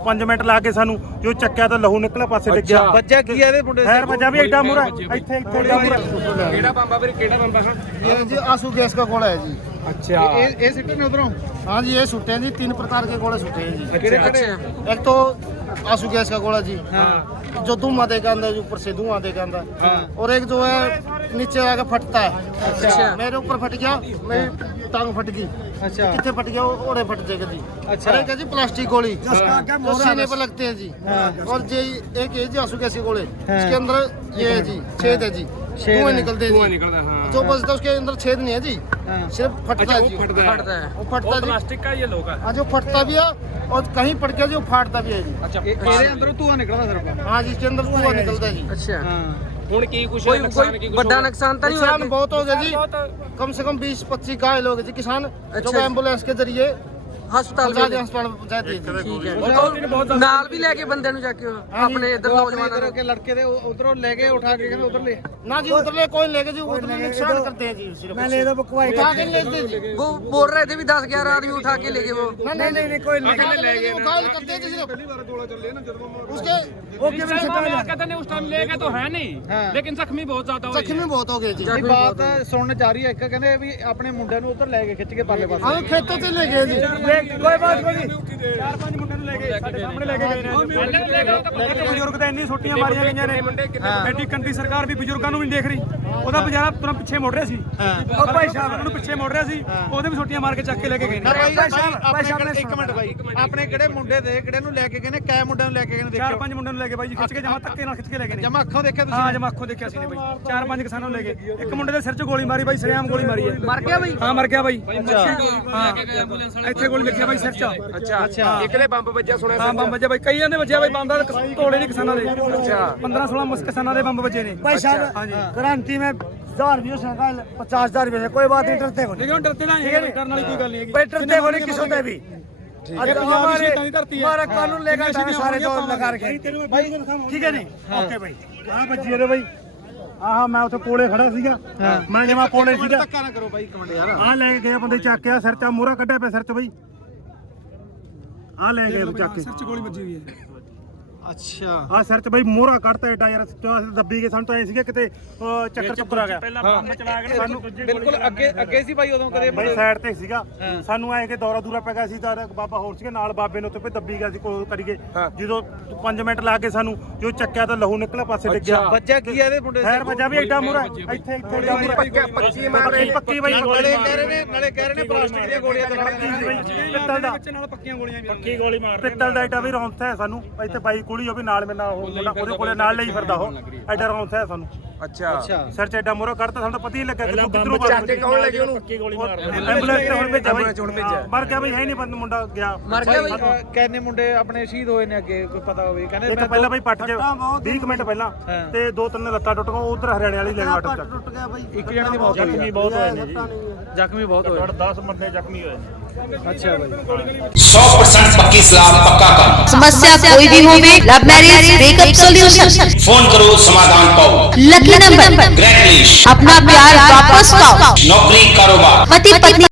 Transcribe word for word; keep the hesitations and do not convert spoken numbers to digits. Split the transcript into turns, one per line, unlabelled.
पांच मिनट ला के सानू जो चक्या तो लहू निकला पासे डिग गया।
बच्चा की है ये मुंडे
खैर बच्चा भी एडा मुरा ਇੱਥੇ ਇੱਥੇ एडा मुरा
केड़ा बम्बा फिर केड़ा बम्बा है
ये जी आंसू गैस का गोला है जी।
अच्छा ये ये सिट्टे ने उधरों
हाँ जी ये छुट्टे हैं जी, तीन प्रकार के गोले छुट्टे हैं जी।
केड़े केड़े
एक तो आंसू गैस का गोला जी, जो धुआं देगा अंदर, ऊपर से धुआं देगा अंदर, और एक जो है नीचे आके फटता है।
अच्छा
मेरे ऊपर फट गया, मेरी टांग फट गई।
अच्छा
कितने फट गया ओरे फट जाएगा जी।
अच्छा।
और एक है जी प्लास्टिक गोली जो सीने पर लगते हैं जी, और ये एक है जी आंसू गैस के गोले, इसके अंदर ये है जी छेद है जी, धुआं निकलते हैं जी। जो बचता है उसके अंदर छेद नहीं है जी, सिर्फ फटता है जी।
फटता है
वो फटता जी,
प्लास्टिक का ये लोग
हाँ जो फटता भी है और कहीं पड़ गया जो फाटता भी है जी।
अच्छा मेरे अंदर धुआं निकलदा सिर्फ
हाँ जी इसके अंदर धुआं निकलता है जी।
अच्छा
ਹੁਣ ਕੀ ਕੁਛ
कोई
ਨੁਕਸਾਨ
कोई
ਕੀ कुछ
बड़ा नुकसान तो नहीं हो
नुकसान
रहा?
बहुत हो गया जी, कम से कम बीस पच्चीस घायल हो गए जी किसान, जो
अच्छा।
एम्बुलेंस के जरिए
हस्पताल
पंचायत
में
अस्पताल पहुंचाते हैं जी।
ठीक है नाल भी लेके बंदे नु जाके अपने इधर नौजवान
इधर के लड़के दे उधरों लेके उठा के कहने उधर ले
ना जी उधरले कोई लेके जी उधरले नुकसान करते हैं जी, सिर्फ मैं ले दो बकवाई उठा के ले लेते जी।
वो बोल रहे थे भी दस ग्यारह आदमी उठा के लेके वो
ना नहीं नहीं कोई ले गए वो घायल करते हैं जी सिर्फ। पहली बार गोला चल ना जब उसके वो किਵੇਂ
कहते ने उस टाइम ले गए तो है नहीं लेकिन जख्मी बहुत ज्यादा हुए
जख्मी बहुत हो गए जी।
ਇਹ ਬਾਤ ਸੁਣਨ ਜਾ ਰਹੀ ਹੈ ਇੱਕ ਕਹਿੰਦੇ ਵੀ ਆਪਣੇ ਮੁੰਡਿਆਂ ਨੂੰ ਉਧਰ ਲੈ ਕੇ ਖਿੱਚ ਕੇ ਪਾਲੇ ਪਾਸੇ
हाँ खेतों से ले गए जी।
ਕੋਈ ਬਾਤ ਕੋਈ ਚਾਰ ਪੰਜ ਮੁੰਡਿਆਂ ਨੂੰ ਲੈ ਕੇ ਸਾਡੇ ਸਾਹਮਣੇ ਲੈ ਕੇ ਗਏ ਨੇ। ਇੱਕ ਬਜ਼ੁਰਗ ਤਾਂ ਇੰਨੀ ਛੁੱਟੀਆਂ ਮਾਰੀਆਂ ਗਈਆਂ ਨੇ, ਐਡੀ ਕੰਟਰੀ ਸਰਕਾਰ ਵੀ ਬਜ਼ੁਰਗਾਂ ਨੂੰ ਵੀ ਨਹੀਂ ਦੇਖ ਰਹੀ। ਉਹਦਾ ਬਜ਼ਾਰਾ ਤੁਰੰਤ ਪਿੱਛੇ ਮੁੜ ਰਿਹਾ ਸੀ, ਉਹ ਭਾਈ ਸਾਹਿਬ ਉਹਨੂੰ ਪਿੱਛੇ ਮੁੜ ਰਿਹਾ ਸੀ, ਉਹਦੇ ਵੀ ਛੁੱਟੀਆਂ ਮਾਰ ਕੇ ਚੱਕ ਕੇ ਲੈ ਕੇ ਗਏ ਨੇ।
ਭਾਈ ਸਾਹਿਬ ਇੱਕ ਮਿੰਟ ਭਾਈ ਆਪਣੇ ਕਿਹੜੇ ਮੁੰਡੇ ਦੇ ਕਿਹੜੇ ਨੂੰ ਲੈ ਕੇ ਗਏ ਨੇ, ਕੈ ਮੁੰਡਿਆਂ ਨੂੰ ਲੈ ਕੇ ਗਏ ਨੇ
ਚਾਰ
ਦੇਖੋ
ਪੰਜ ਮੁੰਡਿਆਂ ਨੂੰ ਲੈ ਕੇ ਬਾਈ ਜੀ ਖਿੱਚ ਕੇ ਜਮਾ ਧੱਕੇ ਨਾਲ ਖਿੱਚ ਕੇ ਲੈ ਗਏ ਨੇ।
ਜਮਾ ਅੱਖੋਂ ਦੇਖਿਆ ਤੁਸੀਂ
ਹਾਂ ਜਮਾ ਅੱਖੋਂ ਦੇਖਿਆ ਸੀ ਨੇ ਬਾਈ, ਚਾਰ ਪੰਜ ਕਿਸਾਨਾਂ ਨੂੰ ਲੈ ਗਏ। ਇੱਕ ਮੁੰਡੇ ਦੇ ਸਿਰ 'ਚ ਗੋਲੀ ਮਾਰੀ ਬਾਈ, ਸਰੇਆਮ ਗੋਲੀ ਮਾਰੀ ਹੈ।
मर गया भाई
ਹਾਂ ਮਰ ਗਿਆ ਬਾਈ। ਹਾਂ ਇੱਥੇ ਗੋਲੀ ਲੱਗੀ ਬਾਈ ਸਿਰ 'ਚ।
ਅੱਛਾ ਅੱਛਾ ਇੱਕ ਦੇ ਬੰਬ ਵੱਜਿਆ ਸੁਣਿਆ
ਹਾਂ ਬੰਬ ਵੱਜਿਆ ਬਾਈ, ਕਈਆਂ ਦੇ ਵੱਜਿਆ ਬਾਈ, ਬੰਬ ਦਾ ਤੋੜੇ ਨਹੀਂ ਕਿਸਾਨਾਂ ਦੇ। ਅੱਛਾ पंद्रह सोलह मुस किसानों के बम्ब बजे ने
भाई साहब
हाँ जी।
क्रांति में हजार भी हो पचास हजार भी कोई बात नहीं, डरते को
लेकिन डरते ना है, डरने वाली कोई गल नहीं है।
भाई डरते को नहीं किसी से भी।
हमारे
हमारा कानून लेगा सारे दौर लगा के ठीक है नहीं। ओके भाई
हाँ बजी रे भाई। ਆਹ ਮੈਂ ਉੱਥੇ ਕੋਲੇ ਖੜਾ ਸੀਗਾ, ਮੈਂ ਜਮਾ ਕੋਲੇ ਸੀਗਾ।
ਧੱਕਾ ਨਾ ਕਰੋ ਬਾਈ ਇੱਕ ਮਿੰਟ ਯਾਰ
ਆਹ ਲੈ ਕੇ ਗਏ ਬੰਦੇ ਚੱਕ ਕੇ, ਸਿਰ 'ਚ ਮੋਹਰਾ ਕੱਢਿਆ ਪਿਆ ਸਿਰ 'ਚ ਬਾਈ। ਆਹ ਲੈ ਗਏ ਚੱਕ ਕੇ, ਸਿਰ 'ਚ ਗੋਲੀ ਵੱਜੀ ਹੋਈ ਹੈ।
ਅੱਛਾ
ਆਹ ਸਿਰ 'ਚ ਬਾਈ ਮੋਹਰਾ ਕੱਢਤਾ ਏਡਾ ਯਾਰ, ਦੱਬੀ ਕੇ ਸਾਨੂੰ ਤਾਂ ਐ ਸੀਗਾ ਕਿਤੇ ਚੱਕਰ ਚੱਕਰ ਆ ਗਿਆ। ਪਹਿਲਾਂ ਬੰਬ ਚਲਾ ਕੇ ਸਾਨੂੰ
ਬਿਲਕੁਲ ਅੱਗੇ ਅੱਗੇ ਸੀ ਬਾਈ ਉਦੋਂ ਕਦੇ
ਬਾਈ ਸਾਈਡ ਤੇ ਸੀਗਾ, ਸਾਨੂੰ ਐ ਕਿ ਦੌਰਾ ਦੂਰਾ ਪੈ ਗਿਆ ਸੀ ਤਾਂ ਬਾਬਾ ਹੋਰ ਸੀਗਾ ਨਾਲ, ਬਾਬੇ ਨੇ ਉੱਤੇ ਪੇ ਦੱਬੀ ਗਿਆ ਸੀ ਕੋਲ ਕਰੀਏ। ਜਦੋਂ ਪੰਜ ਮਿੰਟ ਲਾ ਕੇ ਸਾਨੂੰ ਜੋ ਚੱਕਿਆ ਤਾਂ ਲਹੂ ਨਿਕਲਾ ਪਾਸੇ ਡਿੱਗ ਗਿਆ।
ਬੱਚਾ ਕੀ ਹੈ ਇਹਦੇ ਮੁੰਡੇ
ਖੈਰ ਬੱਚਾ ਵੀ ਐਡਾ ਮੂਰਾ ਇੱਥੇ ਇੱਥੇ ਐਡਾ ਮੂਰਾ
ਪੱਕੀ ਮਾਰ ਰਹੇ
ਪੱਕੀ ਬਾਈ
ਨਾਲੇ ਕਹਿ ਰਹੇ ਨੇ ਨਾਲੇ ਕਹਿ ਰਹੇ ਨੇ ਪਲਾਸਟਿਕ ਦੀਆਂ ਗੋਲੀਆਂ ਚਲਾਉਣੀਆਂ
ਪਿੱਤਲ ਦਾ ਨਾਲ ਪੱਕੀਆਂ ਗੋਲੀਆਂ ਵੀ ਪੱਕੀ ਗੋਲੀ ਮਾਰ ਪਿੱਤਲ ਦਾ ਐਡਾ ਵੀ ਰੌਂਥਾ ਹੈ ਸਾਨੂੰ। ਇੱਥੇ ਬਾਈ ਕੁੜੀ ਉਹ ਵੀ ਨਾਲ ਮੇਰੇ ਨਾਲ ਉਹ ਮੁੰਡਾ ਉਹਦੇ ਕੋਲੇ ਨਾਲ ਲਈ ਫਿਰਦਾ, ਉਹ ਐਡਾ ਰੌਂਥਾ ਹੈ ਸਾਨੂੰ।
ਅੱਛਾ ਅੱਛਾ
ਸਿਰ 'ਚ ਐਡਾ ਮੂਰਾ ਕੱਢਤਾ, ਸਾਨੂੰ ਤਾਂ ਪਤਾ ਹੀ ਲੱਗਾ ਕਿ ਕਿੱਧਰੋਂ ਚੱਕ ਕੇ ਕੌਣ ਲੱਗੇ ਉਹਨੂੰ ਪੱਕੀ ਗੋਲੀ ਮਾਰ ਐਂਬੂਲੈਂਸ ਤੇ ਹੁਣ ਭੇਜਿਆ ਬਾਈ, ਮਰ ਗਿਆ ਬਾਈ, ਹੈ ਨਹੀਂ ਬੰਦ ਮੁੰਡਾ ਗਿਆ
मर गया भाई।
ਕਹਿੰਨੇ ਮੁੰਡੇ ਆਪਣੇ ਸ਼ਹੀਦ ਹੋਏ ਨੇ ਅੱਗੇ ਕੋਈ ਪਤਾ ਹੋਵੇ ਕਹਿੰਦੇ
ਇੱਕ ਪਹਿਲਾਂ ਬਾਈ ਪੱਟ ਕੇ ਵੀਹ ਕੁ ਮਿੰਟ ਪਹਿਲਾਂ ਤੇ ਦੋ ਤਿੰਨ ਲੱਤਾਂ ਟੁੱਟ ਗਈਆਂ, ਉਧਰ ਹਰਿਆਣੇ ਵਾਲੀ ਲੈ ਵਾਟਰ ਚੱਕ
टूट गया भाई,
ਇੱਕ ਜਣੇ ਦੀ ਮੌਤ ਹੋਈ
ਜ਼ਖਮੀ ਬਹੁਤ ਹੋਏ ਨੇ ਜੀ,
ਜ਼ਖਮੀ ਬਹੁਤ ਹੋਏ
ਦਸ ਬੰਦੇ ਜ਼ਖਮੀ ਹੋਏ ਨੇ।
ਅੱਛਾ ਬਾਈ
सौ परसेंट पक्की सलाह पक्का काम।
समस्या कोई भी हो, love marriage breakup solution,
phone करो समाधान पाओ।
लकी नंबर,
ग्रेट लिस्ट,
अपना प्यार वापस पाओ।
नौकरी कारोबार,
पति पत्नी